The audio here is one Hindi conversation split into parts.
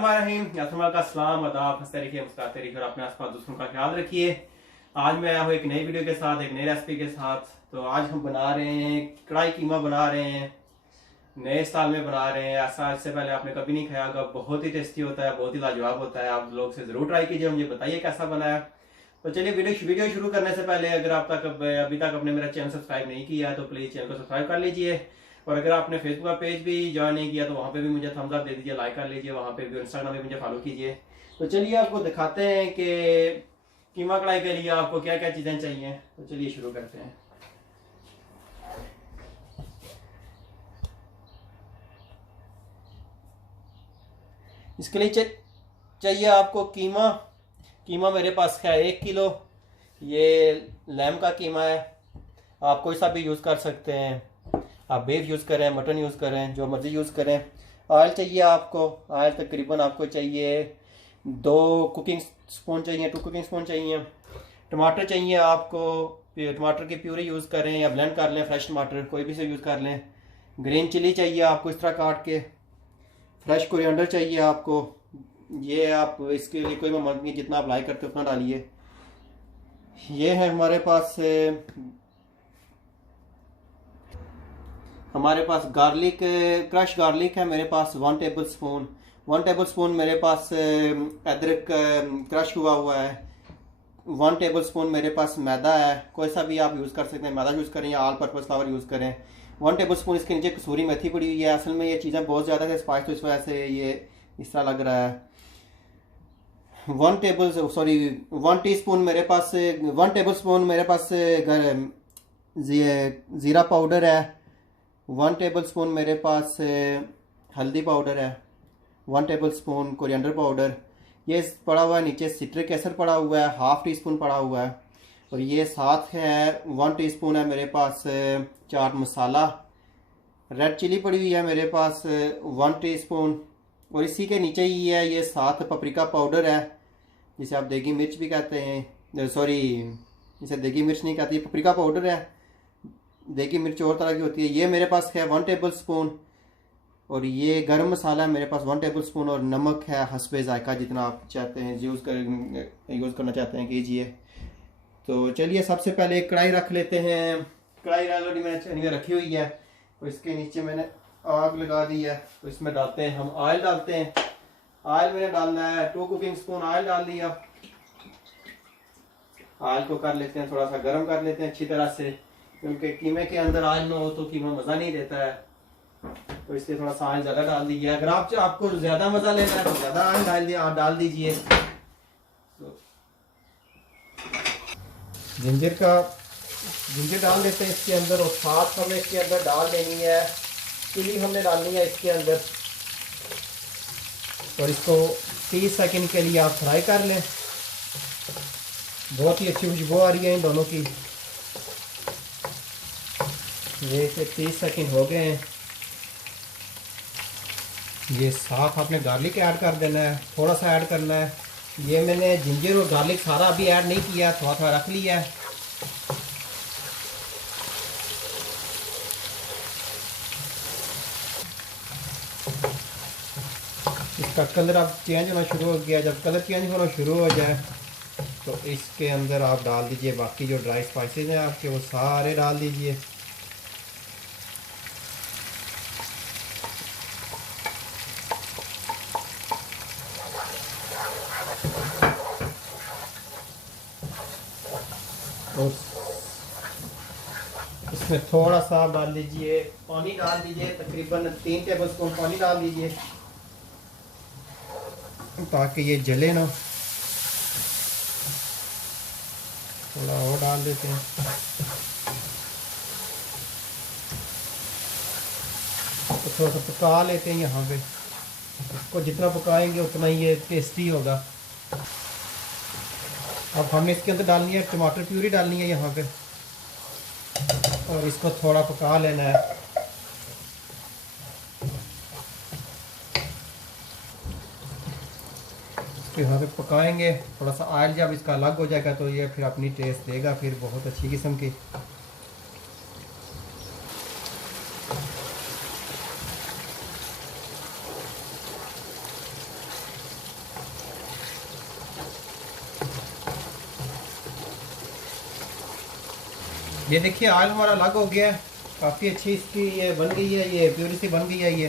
बिस्मिल्लाहिर्रहमानिर्रहीम। का सलाम, आदाब, हंसते रहिए, मुस्कुराते रहिए और अपने आसपास दूसरों का ख्याल रखिए। आज मैं आया हूँ एक नई वीडियो के साथ, एक नई रेसिपी के साथ। तो आज हम बना रहे हैं कढ़ाई कीमा बना रहे हैं, नए साल में बना रहे हैं। ऐसा इससे पहले आपने कभी नहीं खाया होगा। बहुत ही टेस्टी होता है, बहुत ही लाजवाब होता है। आप लोग से ज़रूर ट्राई कीजिए, मुझे बताइए कैसा बना है। तो चलिए वीडियो शुरू करने से पहले अगर आप अभी तक आपने मेरा चैनल सब्सक्राइब नहीं किया है तो प्लीज़ चैनल को सब्सक्राइब कर लीजिए। और अगर आपने फेसबुक का पेज भी ज्वाइन नहीं किया तो वहाँ पे भी मुझे थम्स अप दे दीजिए, लाइक कर लीजिए। वहाँ पे भी, इंस्टाग्राम में मुझे फॉलो कीजिए। तो चलिए आपको दिखाते हैं कि कीमा कढ़ाई के लिए आपको क्या क्या चीज़ें चाहिए। तो चलिए शुरू करते हैं। इसके लिए चाहिए आपको कीमा। कीमा मेरे पास है 1 किलो। ये लैम का कीमा है, आप कोई सा भी यूज़ कर सकते हैं। आप बीफ यूज़ करें, मटन यूज़ करें, जो मर्ज़ी यूज़ करें। ऑयल चाहिए आपको। ऑयल तकरीबन आपको चाहिए 2 कुकिंग स्पून चाहिए, 2 कुकिंग स्पून चाहिए। टमाटर चाहिए आपको, टमाटर की प्यूरी यूज़ करें या ब्लेंड कर लें, फ्रेश टमाटर कोई भी से यूज़ कर लें। ग्रीन चिली चाहिए आपको इस तरह काट के। फ्रेश कोरिएंडर चाहिए आपको। ये आप इसके लिए कोई मत नहीं, जितना आप लाइक करते हो उतना डालिए। ये है हमारे पास गार्लिक, क्रश गार्लिक है मेरे पास 1 टेबल स्पून। 1 टेबल स्पून मेरे पास अदरक क्रश हुआ हुआ है। 1 टेबल स्पून मेरे पास मैदा है, कोई सा भी आप यूज़ कर सकते हैं। मैदा यूज़ करें या ऑल पर्पस फ्लावर यूज़ करें। 1 टेबल स्पून इसके नीचे कसूरी मेथी पड़ी हुई है। असल में ये चीज़ें बहुत ज़्यादा है स्पाइस, तो इस वजह से ये इस तरह लग रहा है। 1 टीस्पून मेरे पास 1 टेबल स्पून मेरे पास ज़ीरा पाउडर है। 1 टेबल स्पून मेरे पास हल्दी पाउडर है। 1 टेबल स्पून कोरिएंडर पाउडर। ये पड़ा हुआ है नीचे, सिट्रिक एसिड पड़ा हुआ है, 1/2 टीस्पून पड़ा हुआ है। और ये साथ है 1 टीस्पून है मेरे पास चाट मसाला। रेड चिली पड़ी हुई है मेरे पास 1 टीस्पून। और इसी के नीचे ही है ये साथ पपरिका पाउडर है, जिसे आप देगी मिर्च भी कहते हैं। इसे देगी मिर्च नहीं कहती, पपरिका पाउडर है। देगी मिर्च और तरह की होती है। ये मेरे पास है 1 टेबल स्पून। और ये गरम मसाला है मेरे पास 1 टेबल स्पून। और नमक है हस्बे जायका, जितना आप चाहते हैं यूज़ करना चाहते हैं कीजिए। तो चलिए सबसे पहले एक कढ़ाई रख लेते हैं। कढ़ाई ऑलरेडी मैंने रखी हुई है, तो इसके नीचे मैंने आग लगा दी है। तो इसमें डालते हैं, हम ऑयल डालते हैं। ऑयल मैंने डालना है 2 कुकिंग स्पून ऑयल डाल दिया। ऑयल को कर लेते हैं, थोड़ा सा गर्म कर लेते हैं अच्छी तरह से, क्योंकि कीमे के अंदर ऑयल ना हो तो कीमा मज़ा नहीं देता है। तो इसलिए थोड़ा सा ऑयल ज़्यादा डाल दीजिए। अगर आपको ज़्यादा मज़ा लेना है तो ज़्यादा ऑयल डाल दीजिए। तो जिंजर डाल देते हैं इसके अंदर। और साथ हमें इसके अंदर डाल देनी है चिली, हमने डालनी है इसके अंदर। और इसको 30 सेकंड के लिए आप फ्राई कर लें। बहुत ही अच्छी खुशबू आ रही है इन दोनों की। ये 30 सेकंड हो गए हैं। ये साथ आपने गार्लिक ऐड कर देना है, थोड़ा सा ऐड करना है। ये मैंने जिंजर और गार्लिक सारा अभी ऐड नहीं किया, थोड़ा थोड़ा रख लिया है। इसका कलर अब चेंज होना शुरू हो गया। जब कलर चेंज होना शुरू हो जाए तो इसके अंदर आप डाल दीजिए बाकी जो ड्राई स्पाइसेस हैं आपके, वो सारे डाल दीजिए। और इसमें थोड़ा सा डाल दीजिए पानी, डाल दीजिए तकरीबन 3 टेबल स्पून पानी डाल दीजिए, ताकि ये जले ना। थोड़ा और डाल देते हैं। तो थोड़ा सा पका लेते हैं यहाँ पे। इसको जितना पकाएंगे उतना ही ये टेस्टी होगा। अब हमने इसके अंदर डालनी है टमाटर प्यूरी डालनी है यहाँ पे। और इसको थोड़ा पका लेना है। यहाँ पे पकाएंगे, थोड़ा सा ऑयल जब इसका अलग हो जाएगा तो ये फिर अपनी टेस्ट देगा, फिर बहुत अच्छी किस्म की। ये देखिए ऑयल हमारा अलग हो गया है, काफ़ी अच्छी इसकी ये बन गई है, ये प्यूरी सी बन गई है ये।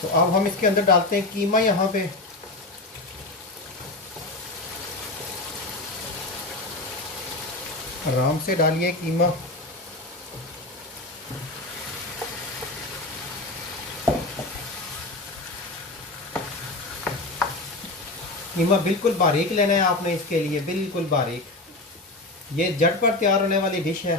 तो अब हम इसके अंदर डालते हैं कीमा। यहाँ पे आराम से डालिए कीमा। कीमा बिल्कुल बारीक लेना है आपने इसके लिए, बिल्कुल बारीक। ये झटपट तैयार होने वाली डिश है।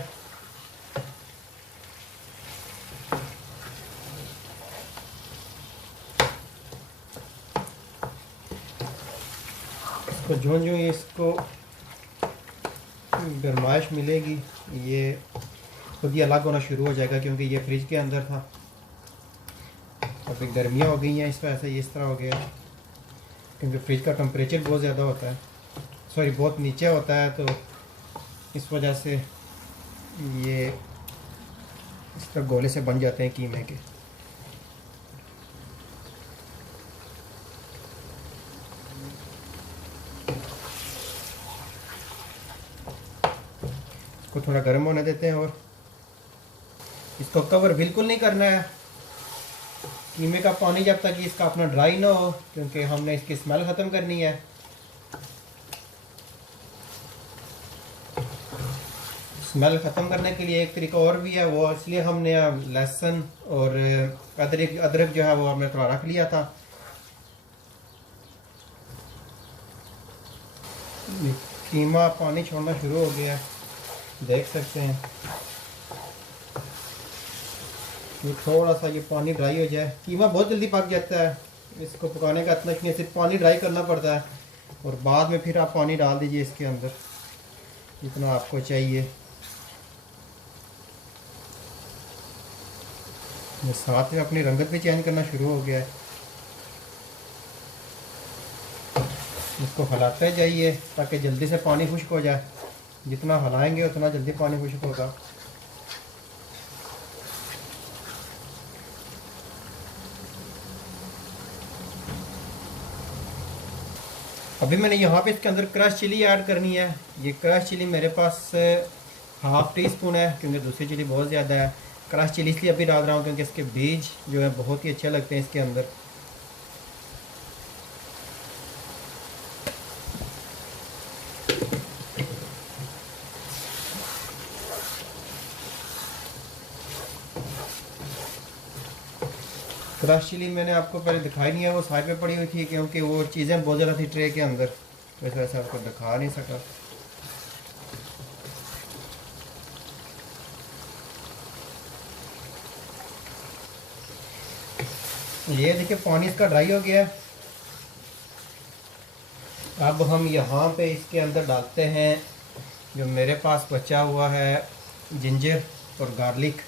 इसको जो जो इसको गरमाइश मिलेगी ये खुद ही अलग होना शुरू हो जाएगा, क्योंकि ये फ्रिज के अंदर था। अभी गर्मियाँ हो गई हैं इस वजह से ये इस तरह हो गया, क्योंकि फ्रिज का टेम्परेचर बहुत ज़्यादा होता है, सॉरी बहुत नीचे होता है, तो इस वजह से ये इस तरह गोले से बन जाते हैं कीमे के। इसको थोड़ा गर्म होने देते हैं और इसको कवर बिल्कुल नहीं करना है। कीमे का पानी जब तक इसका अपना ड्राई ना हो, क्योंकि हमने इसकी स्मेल ख़त्म करनी है। स्मेल ख़त्म करने के लिए एक तरीका और भी है, वो इसलिए हमने लहसुन और अदरक जो है वो हमने थोड़ा रख लिया था। कीमा पानी छोड़ना शुरू हो गया है, देख सकते हैं। ये थोड़ा सा ये पानी ड्राई हो जाए, कीमा बहुत जल्दी पक जाता है, इसको पकाने का इतना नहीं, सिर्फ पानी ड्राई करना पड़ता है और बाद में फिर आप पानी डाल दीजिए इसके अंदर जितना आपको चाहिए। ये साथ में अपनी रंगत भी चेंज करना शुरू हो गया है। इसको हिलाते जाइए ताकि जल्दी से पानी खुश्क हो जाए। जितना हिलाएंगे उतना जल्दी पानी खुश्क होगा। अभी मैंने यहाँ पे इसके अंदर क्रश चिली ऐड करनी है। ये क्रश चिली मेरे पास हाफ़ टी स्पून है, क्योंकि दूसरी चिली बहुत ज़्यादा है। क्रश चिली इसलिए अभी डाल रहा हूँ क्योंकि इसके बीज जो है बहुत ही अच्छे लगते हैं इसके अंदर। क्रश चिली मैंने आपको पहले दिखाई नहीं है, वो साइड पे पड़ी हुई थी क्योंकि वो चीज़ें बहुत ज़्यादा थी ट्रे के अंदर, तो इस वजह से आपको दिखा नहीं सका। ये देखिए पानी इसका ड्राई हो गया। अब हम यहाँ पे इसके अंदर डालते हैं जो मेरे पास बचा हुआ है जिंजर और गार्लिक,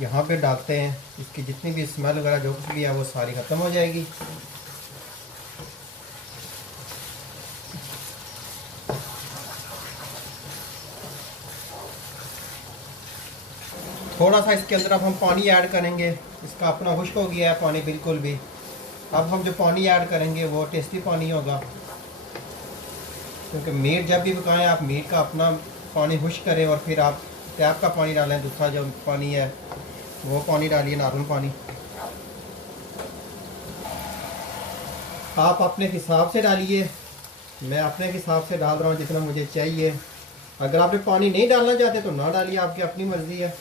यहाँ पे डालते हैं। इसकी जितनी भी स्मेल वगैरह जो कुछ भी है वो सारी ख़त्म हो जाएगी। थोड़ा सा इसके अंदर अब हम पानी ऐड करेंगे, इसका अपना खुश्क हो गया है पानी बिल्कुल भी। अब हम जो पानी ऐड करेंगे वो टेस्टी पानी होगा, क्योंकि मीट जब भी पकाएं आप मीट का अपना पानी खुश्क करें और फिर आप टैप का पानी डालें। दूसरा जो पानी है वो पानी डालिए, नॉर्मल पानी। आप अपने हिसाब से डालिए, मैं अपने हिसाब से डाल रहा हूँ जितना मुझे चाहिए। अगर आपने पानी नहीं डालना चाहते तो ना डालिए, आपकी अपनी मर्ज़ी है।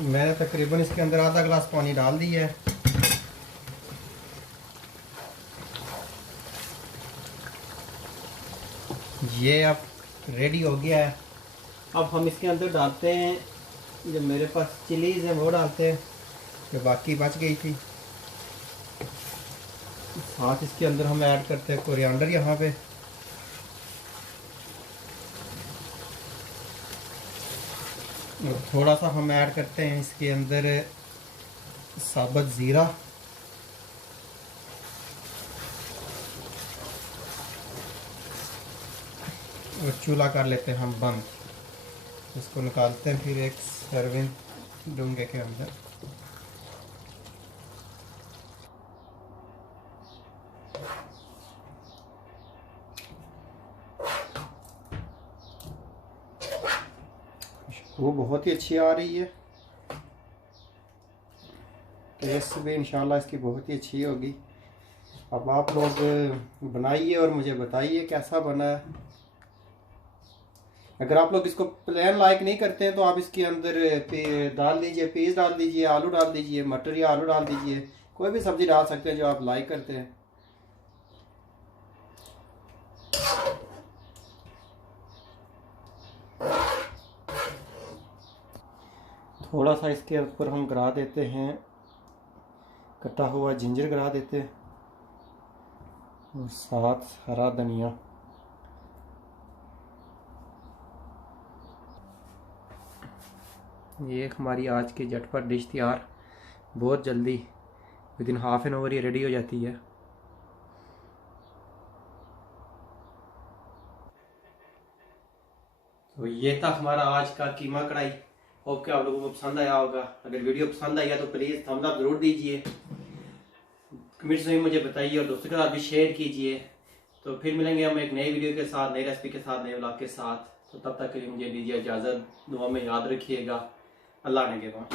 मैंने तकरीबन इसके अंदर आधा गिलास पानी डाल दिया है। ये अब रेडी हो गया है। अब हम इसके अंदर डालते हैं जो मेरे पास चिलीज़ हैं वो डालते हैं, जो बाकी बच गई थी। साथ इसके अंदर हम ऐड करते हैं कोरिएंडर यहाँ पे। और थोड़ा सा हम ऐड करते हैं इसके अंदर साबुत ज़ीरा। और चूल्हा कर लेते हैं हम बंद। इसको निकालते हैं फिर एक सर्विंग डोंगे के अंदर। वो बहुत ही अच्छी आ रही है। टेस्ट भी इंशाल्लाह इसकी बहुत ही अच्छी होगी। अब आप लोग बनाइए और मुझे बताइए कैसा बना है। अगर आप लोग इसको प्लेन लाइक नहीं करते हैं तो आप इसके अंदर डाल दीजिए, पीस डाल दीजिए, आलू डाल दीजिए, मटर या आलू डाल दीजिए, कोई भी सब्जी डाल सकते हैं जो आप लाइक करते हैं। थोड़ा सा इसके ऊपर हम गिरा देते हैं कटा हुआ जिंजर, गिरा देते हैं और साथ हरा धनिया। ये हमारी आज की झटपट डिश तैयार, बहुत जल्दी, विदिन हाफ एन आवर ये रेडी हो जाती है। तो ये था हमारा आज का कीमा कढ़ाई। होप कि आप लोगों को पसंद आया होगा। अगर वीडियो पसंद आई है तो प्लीज़ थम्स अप ज़रूर दीजिए, कमेंट्स में मुझे बताइए और दोस्तों के साथ भी शेयर कीजिए। तो फिर मिलेंगे हम एक नई वीडियो के साथ, नई रेसिपी के साथ, नए व्लॉग के साथ। तो तब तक के लिए मुझे दीजिए इजाज़त। दुआ में याद रखिएगा। अल्लाह ने के बाद।